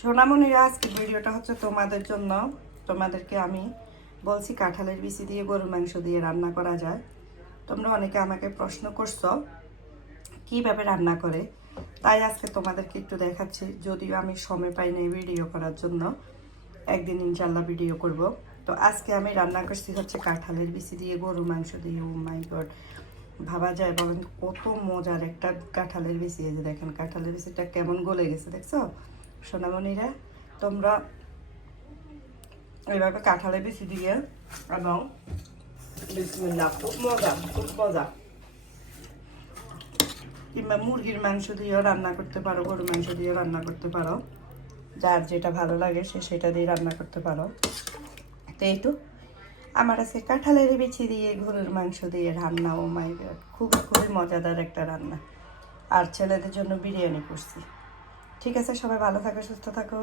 সোনামণিরা, আজকের ভিডিওটা হচ্ছে তোমাদের জন্য। তোমাদেরকে আমি বলছি কাঁঠালের বিচি দিয়ে গরুর মাংস দিয়ে রান্না করা যায়। তোমরা অনেকে আমাকে প্রশ্ন করছো কীভাবে রান্না করে, তাই আজকে তোমাদেরকে একটু দেখাচ্ছি। যদিও আমি সময় পাই না ভিডিও করার জন্য, একদিন ইনশাল্লাহ ভিডিও করব। তো আজকে আমি রান্না করছি হচ্ছে কাঁঠালের বিচি দিয়ে গরুর মাংস দিয়ে। ও মাই গড, ভাবা যায় বলেন কত মজার একটা কাঁঠালের বিচি। এই যে দেখেন কাঁঠালের বিচিটা কেমন গলে গেছে, দেখছো সোনামণিরা? তোমরা এইভাবে কাঁঠালের বিচি দিয়ে এবং বিসমিল্লাহ, খুব মজা, খুব মজা। কিংবা মুরগির মাংস দিয়েও রান্না করতে পারো, গরুর মাংস দিয়েও রান্না করতে পারো, যার যেটা ভালো লাগে সে সেটা দিয়ে রান্না করতে পারো। তো এইটু আমার আজকে কাঁঠালের বিচি দিয়ে গরুর মাংস দিয়ে রান্না। ও মাই গড, খুবই খুবই মজাদার একটা রান্না। আর ছেলেদের জন্য বিরিয়ানি করছি। ঠিক আছে, সবাই ভালো থাকো, সুস্থ থাকো।